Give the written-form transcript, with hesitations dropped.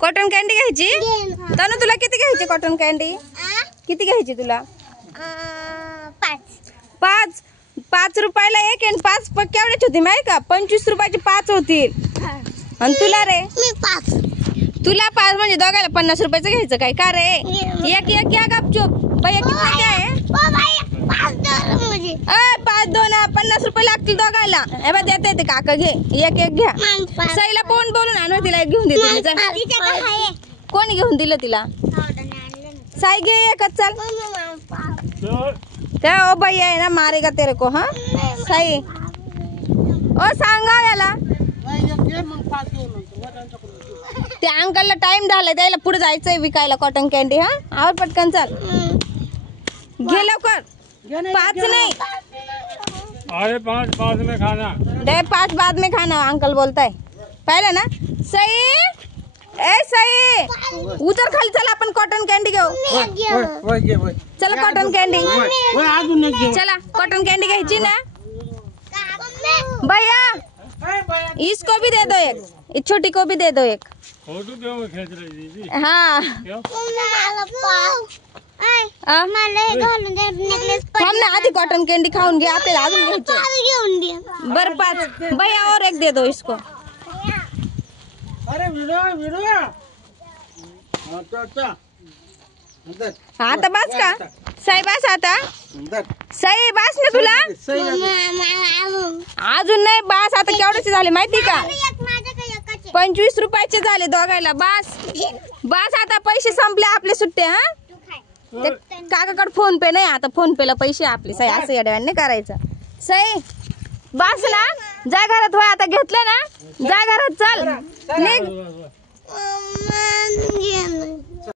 Cotton candy घ्यायची? तनु तुला किती घ्यायची कॉटन कॅन्डी? किती घ्यायची तुला? 5 5 रुपयाला एक आणि 5 केवढ्याची होती माहिती का? 25 रुपयाची 5 होतील. आणि तुला रे? मी 5. तुला 5 म्हणजे दोघायला 50 रुपयाचं घ्यायचं काय का रे? एक एक घ्या गपचूप. बाई किती काय आहे? 5 2 50 रुपये लागतील दोघायला. हे बघ देते ते काका घे. एक एक घ्या. सईला फोन बोलून आणू तिला एक घेऊन देते. कोणी घेऊन दिलं तिला? साई घे एकच चल. त्या ओ बाई आहे ना मारेगा तेरे को. हा साई ओ सांगा याला त्या अंकलला टाइम झालाय त्याला पुढे जायचंय विकायला कॉटन कॅन्डी. हा आवर पटकन चल घे लवकर. 5 नाही अरे 5 बाद में खाना. 5 बाद में खाना अंकल बोलताय. पाहिलं ना सई? ए सई उतर खाली चला आपण कॉटन कॅन्डी घेऊ. चला कॉटन कॅन्डी चला. कॉटन कॅन्डी घ्यायची ना भैया? इसको भी दे दो एक. इस छोटी को भी दे दो एक. फोटो क्यों खींच रही थी? हाँ थांब ना आधी कॉटन कॅन्डी खाऊन घे आपल्याला अजून घ्यायचं. बरं 5 भैया और एक दे दो इसको. अरे वीडियो आता बस का साई? बस आता साई बस ना तुला अजून नाही बस. आता केवढ्याचे झाले माहिती का? 25 रुपयाचे झाले दोघायला. बस आता पैसे संपले आपले सुट्टे. हा काकाकडे फोन पे नाही आता. फोन पे ला पैसे आपले. साई असं येड्याने करायचं. साई बस ना जा घरात. आता घेतलं ना जा घरात चल निघ.